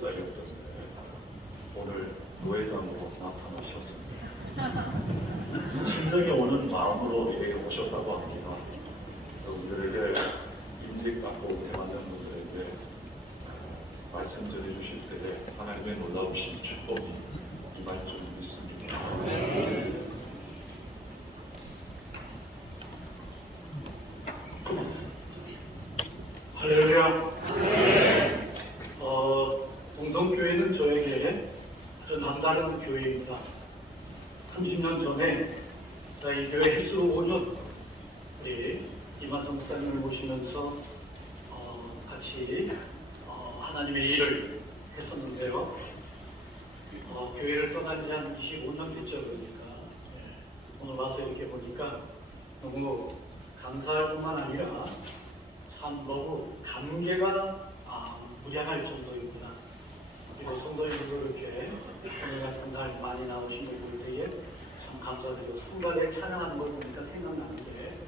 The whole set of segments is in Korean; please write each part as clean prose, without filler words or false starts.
자리였던데 오늘 노회장으로 나타나셨습니다. 진정이 오는 마음으로 여기 오셨다고 합니다. 여러분들에게 인직받고 대만장 분들에게 말씀 드려주실 때에 하나님의 놀라우신 축복이 임할 줄 믿습니다. 할렐루야. 동성교회는 저에게 아주 남다른 교회입니다. 30년 전에 저희 교회 횟수로 5년 우리 이만성 목사님을 모시면서 같이 하나님의 일을 했었는데요. 교회를 떠난 지 한 25년 됐죠. 그러니까 오늘 와서 이렇게 보니까 너무 감사할 뿐만 아니라 참 너무 감개가 무량할 정도이구나. 그리고 성도님들도 이렇게 오늘 같은 날 많이 나오신 걸 볼 때에 참 감사드리고 성가대 찬양하는 걸 보니까 생각나는데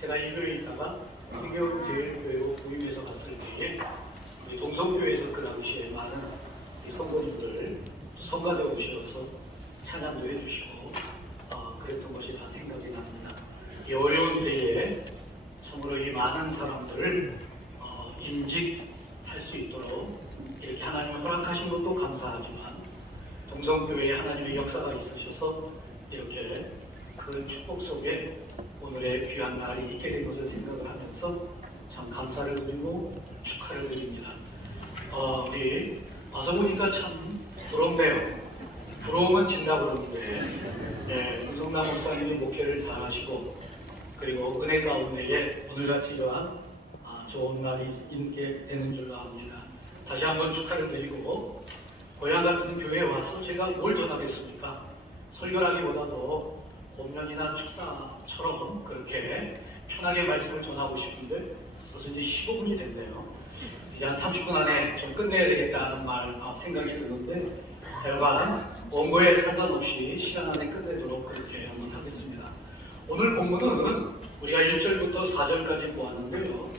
제가 이 교회에 있다가 희교제일교회로 부임해서 갔을 때에 우리 동성교회에서 그 당시에 많은 이 성도님들 성가대 오셔서 찬양도 해주시고 그랬던 것이 다 생각이 납니다. 이 어려운 때에 참으로 이 많은 사람들을 인직할 수 있도록 이렇게 하나님을 허락하신 것도 감사하지만 동성교회에 하나님의 역사가 있으셔서 이렇게 그 축복 속에 오늘의 귀한 날이 있게 된 것을 생각을 하면서 참 감사를 드리고 축하를 드립니다. 우리 와서 보니까 참 부럽네요. 부러움은 진다고 그러는데 윤성남 목사님이 목회를 다 하시고 그리고 은혜 가운데에 오늘같이 이러한 좋은 날이 있게 되는 줄로 압니다. 다시 한번 축하를 드리고 고향 같은 교회에 와서 제가 뭘 전하겠습니까? 설교라기보다도 공연이나 축사처럼 그렇게 편하게 말씀을 전하고 싶은데 벌써 이제 15분이 됐네요. 이제 한 30분 안에 좀 끝내야 되겠다는 생각이 드는데 하여간 원고에 상관없이 시간 안에 끝내도록 그렇게 한번 하겠습니다. 오늘 본문은 우리가 1절부터 4절까지 보았는데요.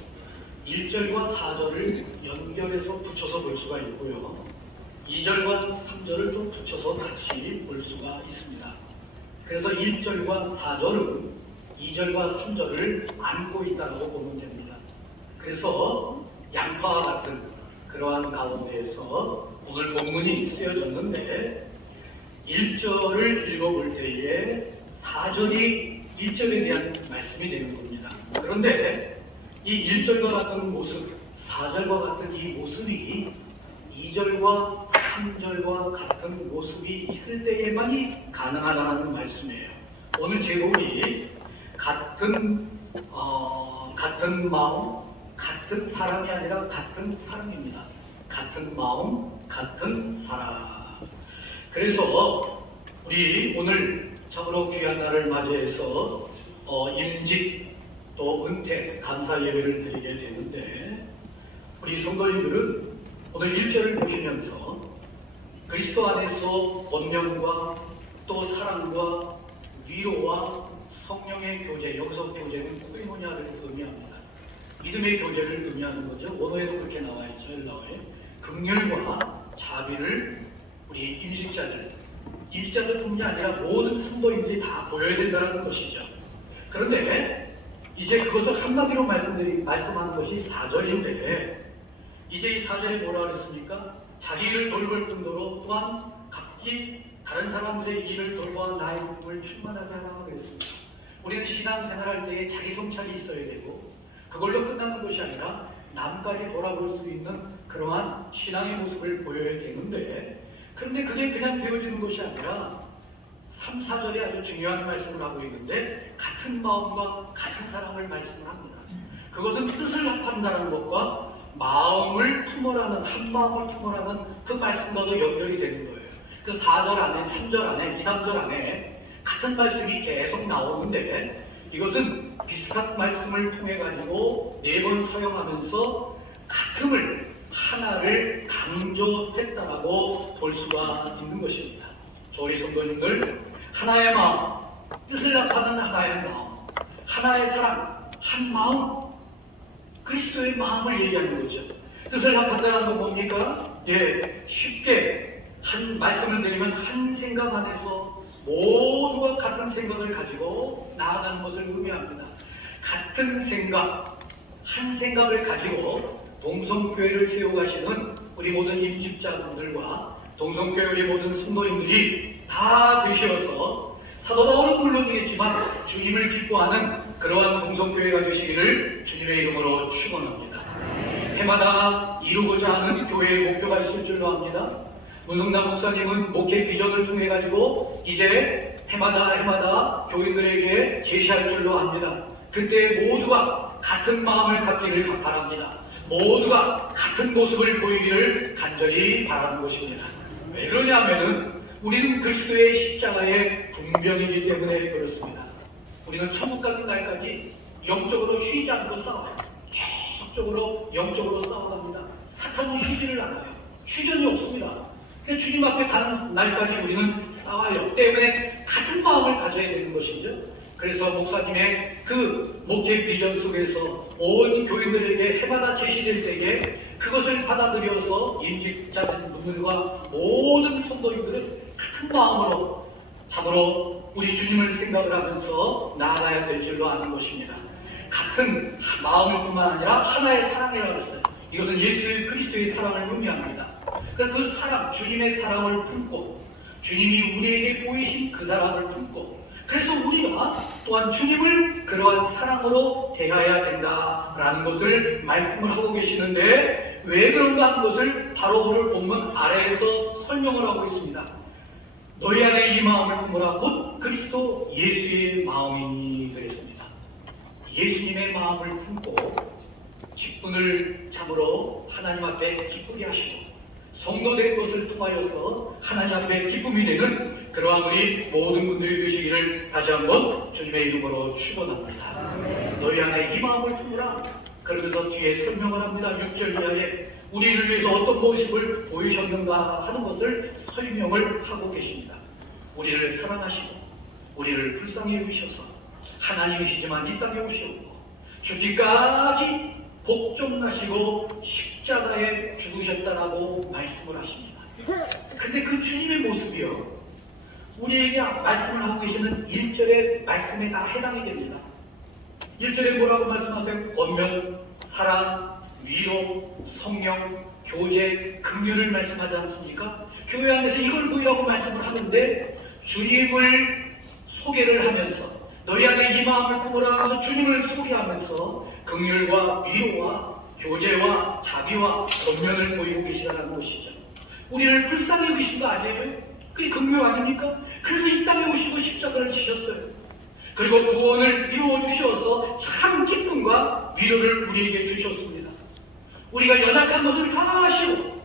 1절과 4절을 연결해서 붙여서 볼 수가 있고요. 2절과 3절을 또 붙여서 같이 볼 수가 있습니다. 그래서 1절과 4절은 2절과 3절을 안고 있다고 보면 됩니다. 그래서 양파와 같은 그러한 가운데에서 오늘 본문이 쓰여졌는데 1절을 읽어볼 때에 4절이 1절에 대한 말씀이 되는 겁니다. 그런데 이 1절과 같은 모습, 4절과 같은 이 모습이 2절과 3절과 같은 모습이 있을 때에만이 가능하다는 말씀이에요. 오늘 제목이 같은 마음, 같은 사람이 아니라 같은 사랑입니다. 같은 마음, 같은 사랑. 그래서 우리 오늘 참으로 귀한 날을 맞이해서 임직 또 은퇴 감사 예배를 드리게 되는데 우리 성도님들은 오늘 1절을 보시면서 그리스도 안에서 권면과 또 사랑과 위로와 성령의 교제, 여기서 교제는 코이노니아를 의미합니다. 믿음의 교제를 의미하는 거죠. 원어에도 그렇게 나와 있죠. 헬라어에 긍휼과 자비를 우리 임직자들뿐만 아니라 모든 성도인들이 다 보여야 된다는 것이죠. 그런데 이제 그것을 한마디로 말씀하는 것이 4절인데 이제 이 4절에 뭐라 그랬습니까? 자기를 돌볼 뿐더러 또한 각기 다른 사람들의 일을 돌보아 나의 꿈을 충만하게 하라 그랬습니다. 우리는 신앙생활할 때에 자기 성찰이 있어야 되고 그걸로 끝나는 것이 아니라 남까지 돌아볼 수 있는 그러한 신앙의 모습을 보여야 되는데 그런데 그게 그냥 되어지는 것이 아니라 3, 4절에 아주 중요한 말씀을 하고 있는데 같은 마음과 같은 사랑을 말씀을 합니다. 그것은 뜻을 합한다는 것과 마음을 품어라는 한 마음을 품어라는 그 말씀과도 연결이 되는 거예요. 그 4절 안에, 3절 안에, 2, 3절 안에 같은 말씀이 계속 나오는데 이것은 비슷한 말씀을 통해 가지고 4번 사용하면서 같음을 하나를 강조했다라고 볼 수가 있는 것입니다. 저희 성도님들 하나의 마음, 뜻을 합하는 하나의 마음, 하나의 사랑, 한 마음, 그리스도의 마음을 얘기하는 거죠. 뜻을 합한다는 건 뭡니까? 예, 쉽게 한 말씀을 드리면 한 생각 안에서 모두가 같은 생각을 가지고 나아가는 것을 의미합니다. 같은 생각, 한 생각을 가지고 동성교회를 세워가시는 우리 모든 임직자분들과 동성교회 우리 모든 성도인들이 다 되시어서 사도 바울은 물론이겠지만 주님을 기뻐하는 그러한 동성교회가 되시기를 주님의 이름으로 축원합니다. 해마다 이루고자 하는 교회의 목표가 있을 줄로 압니다. 문흥남 목사님은 목회 비전을 통해 가지고 이제 해마다 교인들에게 제시할 줄로 압니다. 그때 모두가 같은 마음을 갖기를 바랍니다. 모두가 같은 모습을 보이기를 간절히 바라는 것입니다. 왜 그러냐면은 우리는 그리스도의 십자가의 군병이기 때문에 그렇습니다. 우리는 천국 가는 날까지 영적으로 쉬지 않고 싸워요. 계속적으로 영적으로 싸워갑니다. 사탄은 쉬지를 않아요. 휴전이 없습니다. 주님 앞에 가는 날까지 우리는 싸워요. 때문에 같은 마음을 가져야 되는 것이죠. 그래서 목사님의 그 목회 비전 속에서 온 교인들에게 해마다 제시될 때에 그것을 받아들여서 임직자들과 모든 성도인들은 같은 마음으로 참으로 우리 주님을 생각을 하면서 나아가야 될 줄로 아는 것입니다. 같은 마음일 뿐만 아니라 하나의 사랑이라고 했어요. 이것은 예수 그리스도의 사랑을 의미합니다. 그러니까 그 사랑, 주님의 사랑을 품고 주님이 우리에게 보이신 그 사랑을 품고 그래서 우리가 또한 주님을 그러한 사랑으로 대해야 된다라는 것을 말씀을 하고 계시는데 왜 그런가 하는 것을 바로 오늘 본문 아래에서 설명을 하고 있습니다. 너희 안에 이 마음을 품으라 곧 그리스도 예수의 마음이니 그랬습니다. 예수님의 마음을 품고 직분을 참으로 하나님 앞에 기쁘게 하시고 성도된 것을 통하여서 하나님 앞에 기쁨이 되는 그러한 우리 모든 분들이 되시기를 다시 한번 주님의 이름으로 축원합니다. 너희 안에 이 마음을 품으라. 그러면서 뒤에 설명을 합니다. 6절 이하에 우리를 위해서 어떤 모습을 보이셨는가 하는 것을 설명을 하고 계십니다. 우리를 사랑하시고 우리를 불쌍히 여기셔서 하나님이시지만 이 땅에 오셨고 죽기까지 복종하시고 십자가에 죽으셨다라고 말씀을 하십니다. 근데 그 주님의 모습이요 우리에게 말씀을 하고 계시는 1절의 말씀에 다 해당이 됩니다. 1절에 뭐라고 말씀하세요? 권면, 사랑, 위로, 성령, 교제, 긍휼을 말씀하지 않습니까? 교회 안에서 이걸 보이라고 말씀을 하는데 주님을 소개를 하면서 너희 안에 이 마음을 품으라 하면서 주님을 소개하면서 긍휼과 위로와 교제와 자비와 권면을 보이고 계시다는 것이죠. 우리를 불쌍히 여기신 거 아니에요? 그게 긍휼 아닙니까? 그래서 이 땅에 오시고 십자가를 지셨어요. 그리고 구원을 이루어 주셔서 참 기쁨과 위로를 우리에게 주셨습니다. 우리가 연약한 것을 다 하시고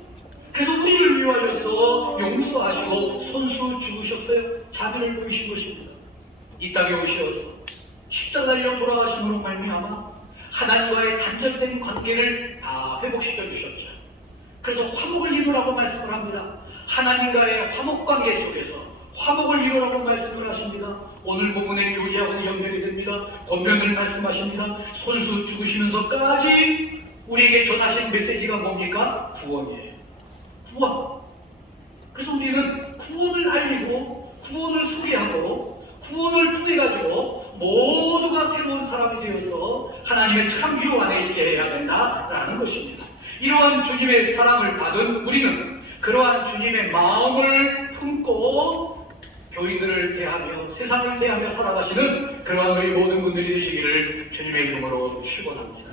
그래서 우리를 위하여서 용서하시고 손수 죽으셨어요. 자비를 보이신 것입니다. 이 땅에 오셔서 십자가로 돌아가심으로 말미암아 하나님과의 단절된 관계를 다 회복시켜 주셨죠. 그래서 화목을 이루라고 말씀을 합니다. 하나님과의 화목 관계 속에서 화목을 이루라고 말씀을 하십니다. 오늘 부분의 교제하고는 연결이 됩니다. 권면을 말씀하십니다. 손수 죽으시면서까지 우리에게 전하신 메시지가 뭡니까? 구원이에요. 구원. 그래서 우리는 구원을 알리고 구원을 소개하고 구원을 통해 가지고 모두가 새로운 사람이 되어서 하나님의 참 위로 안에 있게 해야 된다라는 것입니다. 이러한 주님의 사랑을 받은 우리는 그러한 주님의 마음을 품고 교인들을 대하며 세상을 대하며 살아가시는 그러한 우리 모든 분들이 되시기를 주님의 이름으로 축원합니다.